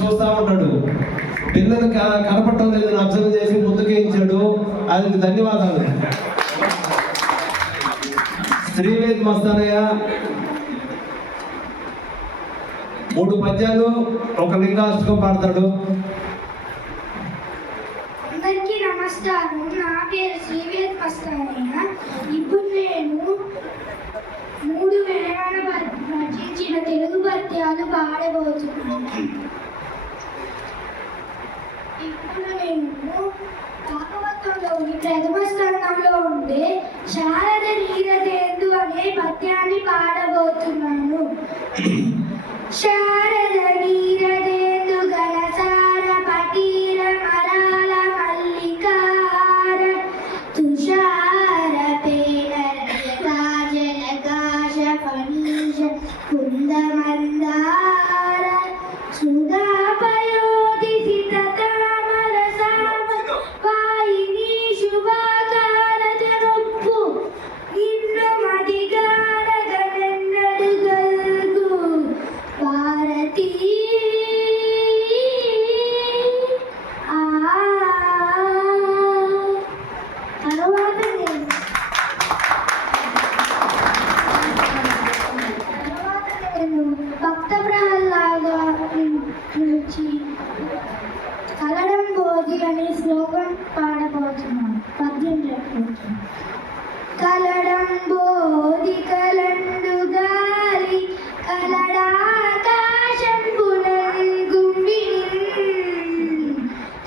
చూస్తా ఉంటాడు. పిల్లలు కనపడటం లేదు అబ్జర్వ్ చేసి ముందుకేయించాడు. అది ధన్యవాదాలు. శ్రీవేద్ మస్తానయ్య 3 పద్యాలు ఒక లింగాష్టకం పాడతాడు. అందరికీ నమస్కారం. నా పేరు శ్రీవేద్ మస్తానయ్య. ఇప్పుడు నేను 3 వేళ రచించిన తెలుగు పద్యాలు పాడబోతున్నాను. ఇప్పుడు నేను భాగవతంలోని ప్రథమ స్కంధంలో ఉండే శారద నీరదేందు అనే పద్యాన్ని పాడబోతున్నాను. శారద నీరదేందు గణసార పటీర మరాల మల్లికార తుషార పేనర కాజలకాశ ఫణీష కుందమందార సుధాపయోధి సితతామర సామ వాయిని శుభాకార జనొప్పు నిన్ను మదిగాన గనెన్నడు గల్గు భారతీ తర్వాత నేను భక్త ప్రహ్లాద నుంచి కలడం బోధి అనే శ్లోకం పాడబోతున్నాను. పద్యం చెప్పబోతున్నాను. కలడం బోధి కలండు గాలి కలడాకాశం పునల్గుంబి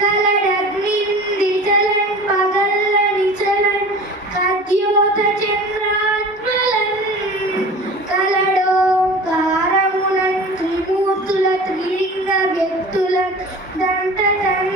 కలడగ్నింది చలన్ పగల్లని చలన్ కద్యోత చంద్రాత్మలన్ కలడోంకారములన్ త్రిమూర్తుల త్రిలింగ వ్యక్తుల దంతటన్